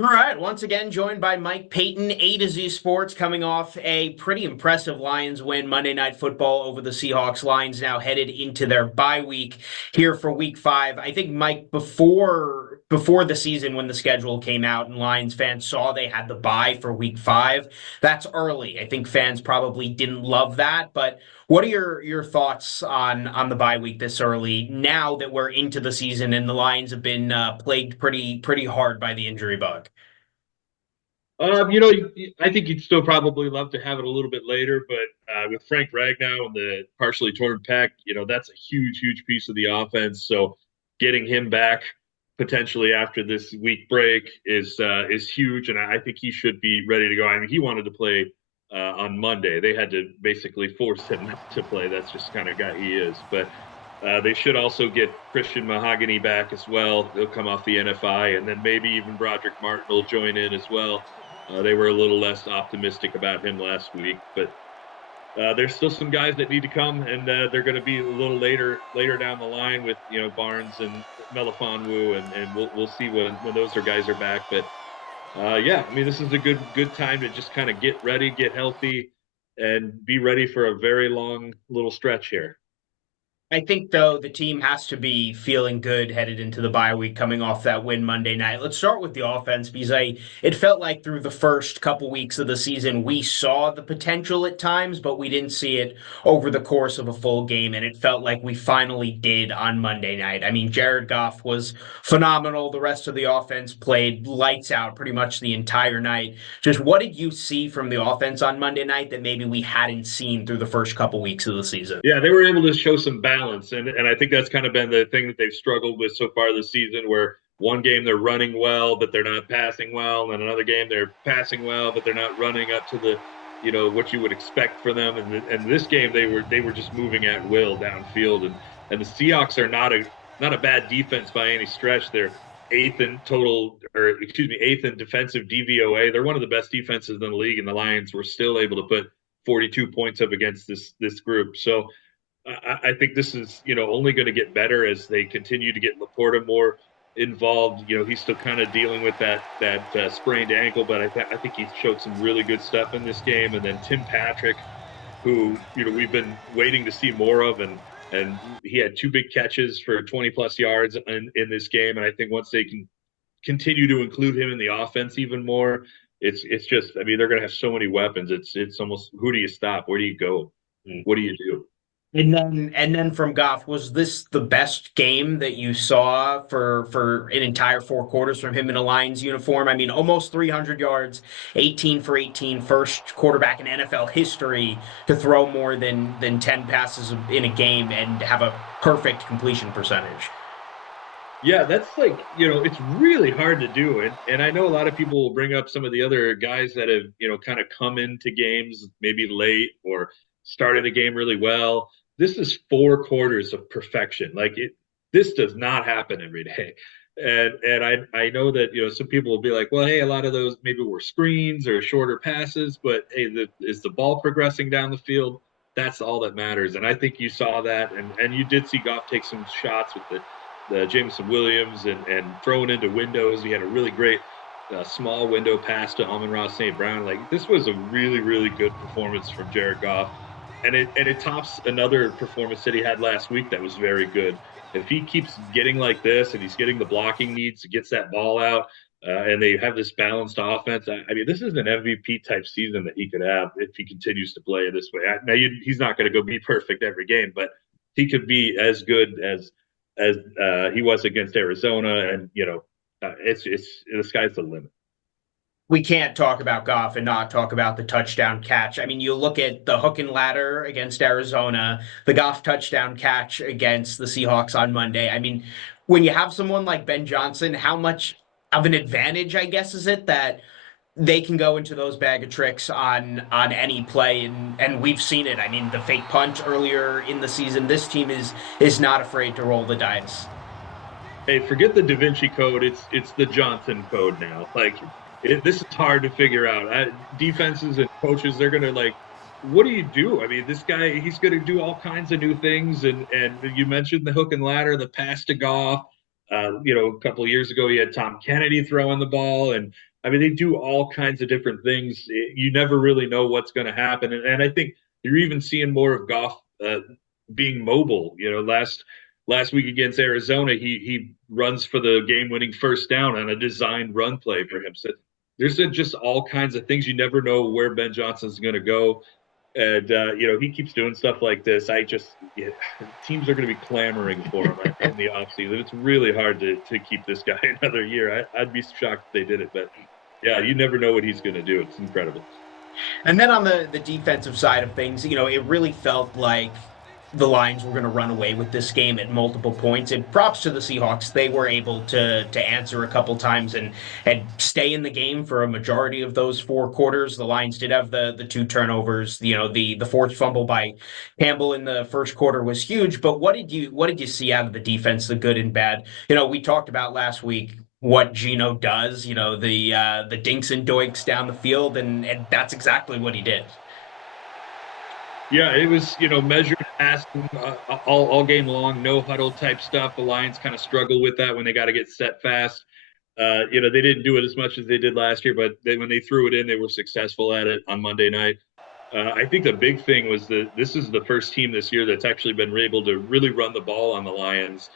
All right, once again joined by Mike Payton, AtoZ Sports, coming off a pretty impressive Lions win Monday Night Football over the Seahawks. Lions now headed into their bye week here for Week 5. I think Mike, before the season, when the schedule came out and Lions fans saw they had the bye for Week 5, that's early. I think fans probably didn't love that, but what are your thoughts on the bye week this early? Now that we're into the season and the Lions have been plagued pretty hard by the injury bug. I think you'd still probably love to have it a little bit later, but with Frank Ragnow and the partially torn pec, that's a huge piece of the offense. So getting him back potentially after this week break is huge, and I think he should be ready to go. I mean, he wanted to play on Monday. They had to basically force him not to play. That's just kind of guy he is. But they should also get Christian Mahogany back as well. He'll come off the NFI, and then maybe even Broderick Martin will join in as well. They were a little less optimistic about him last week, but there's still some guys that need to come, and they're going to be a little later down the line with Barnes and Melifonwu, and we'll see when those guys are back. But yeah, I mean, this is a good time to just kind of get ready, get healthy, and be ready for a very long little stretch here. I think, though, the team has to be feeling good headed into the bye week coming off that win Monday night. Let's start with the offense because it felt like through the first couple weeks of the season, we saw the potential at times, but we didn't see it over the course of a full game. And it felt like we finally did on Monday night. I mean, Jared Goff was phenomenal. The rest of the offense played lights out pretty much the entire night. Just what did you see from the offense on Monday night that maybe we hadn't seen through the first couple weeks of the season? Yeah, they were able to show some balance. And I think that's kind of been the thing that they've struggled with so far this season, where one game they're running well, but they're not passing well. And then another game they're passing well, but they're not running up to the, what you would expect for them. And this game they were just moving at will downfield. And the Seahawks are not a bad defense by any stretch. They're eighth in defensive DVOA. They're one of the best defenses in the league, and the Lions were still able to put 42 points up against this group. So I think this is, only going to get better as they continue to get Laporta more involved. He's still kind of dealing with that sprained ankle, but I think he showed some really good stuff in this game. And then Tim Patrick, who we've been waiting to see more of, and he had 2 big catches for 20+ yards in this game. And I think once they can continue to include him in the offense even more, it's just, I mean, they're going to have so many weapons. It's almost, who do you stop? Where do you go? What do you do? And then from Goff, was this the best game that you saw for an entire 4 quarters from him in a Lions uniform? I mean, almost 300 yards, 18 for 18, first quarterback in NFL history to throw more than 10 passes in a game and have a perfect completion percentage. Yeah, that's like, it's really hard to do. And I know a lot of people will bring up some of the other guys that have, kind of come into games maybe late or started a game really well. This is 4 quarters of perfection. This does not happen every day. And I know that, some people will be like, well, hey, a lot of those maybe were screens or shorter passes, but hey, is the ball progressing down the field? That's all that matters. And I think you saw that. And you did see Goff take some shots with the Jameson Williams and throwing into windows. He had a really great small window pass to Amon-Ra St. Brown. This was a really good performance from Jared Goff. And it tops another performance that he had last week that was very good. If he keeps getting like this and he's getting the blocking needs, gets that ball out, and they have this balanced offense, I mean, this is an MVP type season that he could have if he continues to play this way. Now, he's not going to go be perfect every game, but he could be as good as he was against Arizona. And it's the sky's the limit. We can't talk about Goff and not talk about the touchdown catch. I mean, you look at the hook and ladder against Arizona, the Goff touchdown catch against the Seahawks on Monday. I mean, when you have someone like Ben Johnson, how much of an advantage, I guess, is it that they can go into those bag of tricks on any play, and we've seen it. I mean, the fake punt earlier in the season. This team is not afraid to roll the dice. Hey, forget the Da Vinci Code. It's the Johnson Code now. This is hard to figure out. Defenses and coaches, they're going to what do you do? I mean, this guy, he's going to do all kinds of new things. And you mentioned the hook and ladder, the pass to Goff. A couple of years ago, you had Tom Kennedy throwing the ball, and I mean, they do all kinds of different things. You never really know what's going to happen, and I think you're even seeing more of Goff being mobile. Last week against Arizona, he runs for the game-winning first down on a designed run play for him. So there's just all kinds of things. You never know where Ben Johnson's going to go. And he keeps doing stuff like this. Teams are going to be clamoring for him in the offseason. It's really hard to keep this guy another year. I'd be shocked if they did it, but yeah, you never know what he's going to do. It's incredible. And then on the defensive side of things, it really felt like the Lions were going to run away with this game at multiple points. And props to the Seahawks; they were able to answer a couple times and stay in the game for a majority of those four quarters. The Lions did have the two turnovers. The fourth fumble by Campbell in the first quarter was huge. But what did you see out of the defense, the good and bad? We talked about last week what Geno does. The dinks and doinks down the field, and that's exactly what he did. Yeah, it was measured passing all game long, no huddle type stuff. The Lions kind of struggle with that when they got to get set fast. They didn't do it as much as they did last year, but when they threw it in, they were successful at it on Monday night. I think the big thing was that this is the first team this year that's actually been able to really run the ball on the Lions,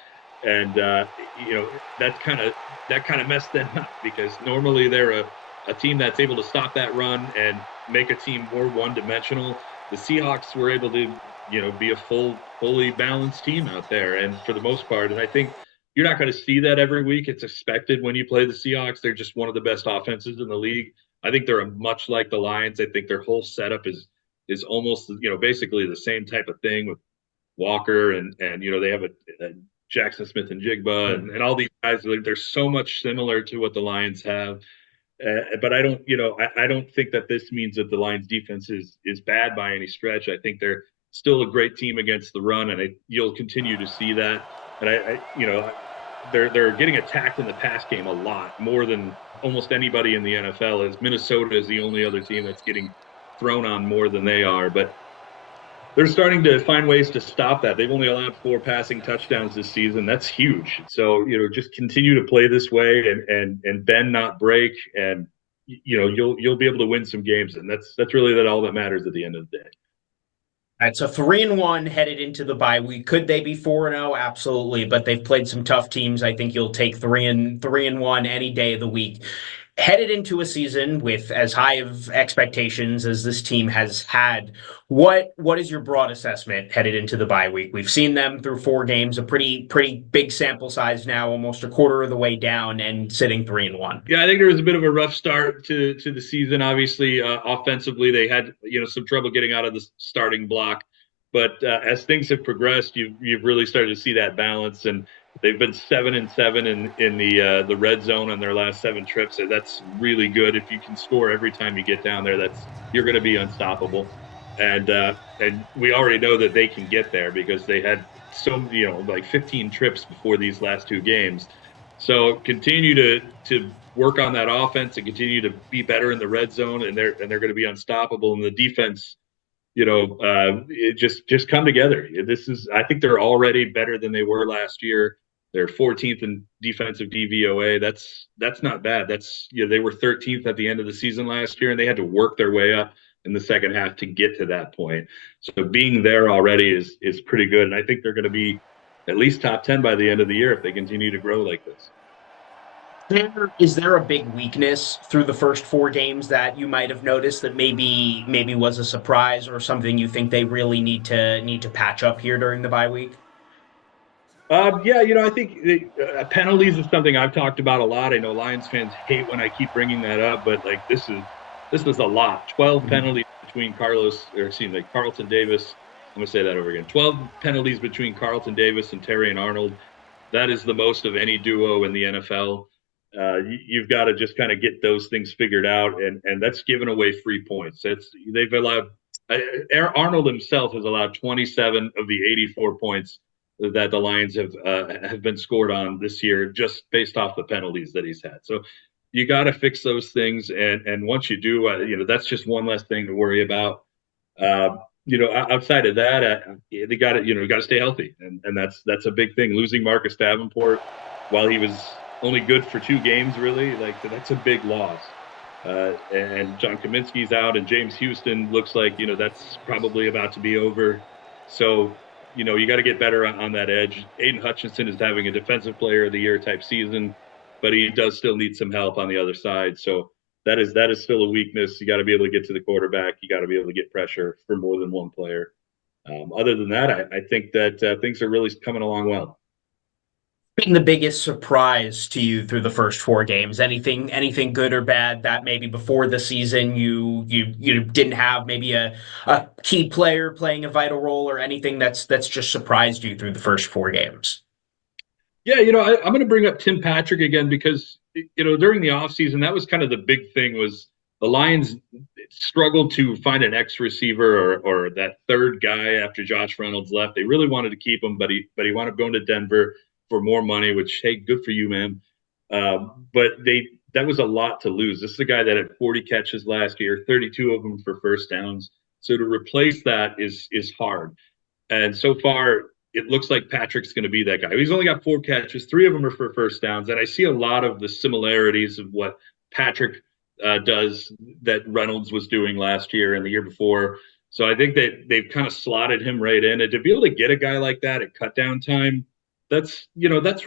and that kind of messed them up because normally they're a team that's able to stop that run and make a team more one-dimensional. The Seahawks were able to, be a fully balanced team out there, and for the most part, and I think you're not going to see that every week. It's expected when you play the Seahawks. They're just one of the best offenses in the league. I think they're much like the Lions. I think their whole setup is almost basically the same type of thing with Walker and they have a Jackson Smith and Jigba and all these guys. They're so much similar to what the Lions have. But I don't think that this means that the Lions defense is bad by any stretch. I think they're still a great team against the run, and you'll continue to see that. And they're getting attacked in the pass game a lot more than almost anybody in the NFL. As Minnesota is the only other team that's getting thrown on more than they are, but they're starting to find ways to stop that. They've only allowed 4 passing touchdowns this season. That's huge. So, just continue to play this way and bend, not break. And, you'll be able to win some games. And that's really all that matters at the end of the day. All right, so 3-1 headed into the bye week. Could they be 4-0? Absolutely, but they've played some tough teams. I think you'll take 3-1 any day of the week. Headed into a season with as high of expectations as this team has had, what is your broad assessment headed into the bye week? We've seen them through 4 games, a pretty big sample size now, almost a quarter of the way down, and sitting 3-1. Yeah, I think there was a bit of a rough start to the season. Obviously, offensively, they had some trouble getting out of the starting block. But as things have progressed, you've really started to see that balance, and they've been 7-7 in the red zone on their last 7 trips. So that's really good. If you can score every time you get down there, you're going to be unstoppable. And we already know that they can get there because they had like 15 trips before these last 2 games. So continue to work on that offense and continue to be better in the red zone, and they're going to be unstoppable. And the defense, it just come together. I think they're already better than they were last year. They're 14th in defensive DVOA. That's not bad. They were 13th at the end of the season last year, and they had to work their way up in the second half to get to that point. So being there already is pretty good, and I think they're going to be at least top 10 by the end of the year if they continue to grow like this. Is there a big weakness through the first 4 games that you might have noticed that maybe was a surprise or something you think they really need to patch up here during the bye week? Yeah, I think penalties is something I've talked about a lot. I know Lions fans hate when I keep bringing that up, but like this is a lot. 12 penalties between Carlton Davis. I'm gonna say that over again. 12 penalties between Carlton Davis and Terry Arnold. That is the most of any duo in the NFL. You've got to just kind of get those things figured out, and that's giving away free points. They've allowed Arnold himself has allowed 27 of the 84 points that the Lions have been scored on this year, just based off the penalties that he's had. So you got to fix those things, and once you do, that's just one less thing to worry about. Outside of that, they got to stay healthy, and that's a big thing. Losing Marcus Davenport while he was only good for 2 games, really, like that's a big loss. And John Kaminsky's out, and James Houston looks like that's probably about to be over. So you got to get better on that edge. Aiden Hutchinson is having a Defensive Player of the Year type season, but he does still need some help on the other side. So that is still a weakness. You got to be able to get to the quarterback. You got to be able to get pressure for more than one player. Other than that, I think that things are really coming along well. Been the biggest surprise to you through the first 4 games? Anything good or bad that maybe before the season you didn't have maybe a key player playing a vital role, or anything that's just surprised you through the first 4 games? Yeah, I'm going to bring up Tim Patrick again because during the offseason, that was kind of the big thing was the Lions struggled to find an X receiver or that third guy after Josh Reynolds left. They really wanted to keep him, but he wound up going to Denver for more money, which, hey, good for you, man. But that was a lot to lose. This is a guy that had 40 catches last year, 32 of them for first downs. So to replace that is hard. And so far, it looks like Patrick's going to be that guy. He's only got 4 catches, 3 of them are for first downs, and I see a lot of the similarities of what Patrick does that Reynolds was doing last year and the year before. So I think that they've kind of slotted him right in, and to be able to get a guy like that at cut down time, that's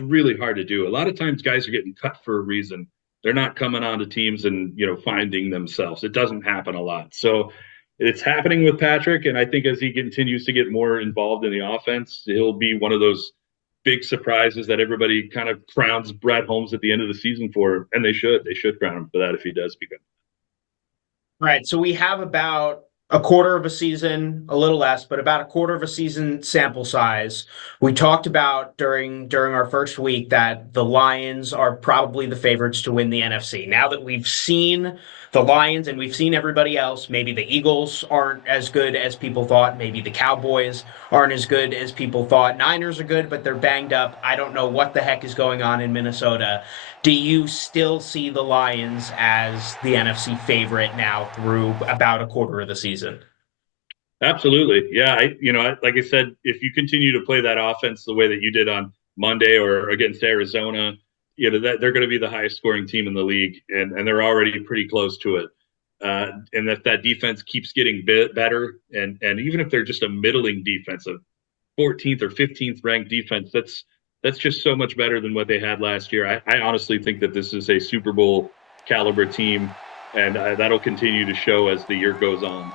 really hard to do. A lot of times, guys are getting cut for a reason. They're not coming onto teams and finding themselves. It doesn't happen a lot. So it's happening with Patrick, and I think as he continues to get more involved in the offense, he'll be one of those big surprises that everybody kind of crowns Brad Holmes at the end of the season for, and they should crown him for that if he does become. All right, so we have about a quarter of a season, a little less, but about a quarter of a season sample size. We talked about during our first week that the Lions are probably the favorites to win the NFC. Now that we've seen the Lions and we've seen everybody else, maybe the Eagles aren't as good as people thought, maybe the Cowboys aren't as good as people thought. Niners are good, but they're banged up. I don't know what the heck is going on in Minnesota. Do you still see the Lions as the NFC favorite now through about a quarter of the season? Absolutely, yeah. Like I said, if you continue to play that offense the way that you did on Monday or against Arizona, that they're going to be the highest scoring team in the league, and they're already pretty close to it. And that defense keeps getting better, and even if they're just a middling defense, a 14th or 15th ranked defense, that's just so much better than what they had last year. I honestly think that this is a Super Bowl caliber team, and that'll continue to show as the year goes on.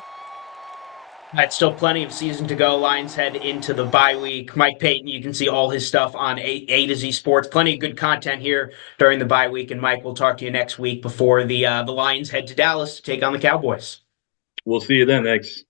Right, still plenty of season to go. Lions head into the bye week. Mike Payton, you can see all his stuff on AtoZ Sports. Plenty of good content here during the bye week. And Mike, we'll talk to you next week before the Lions head to Dallas to take on the Cowboys. We'll see you then. Thanks.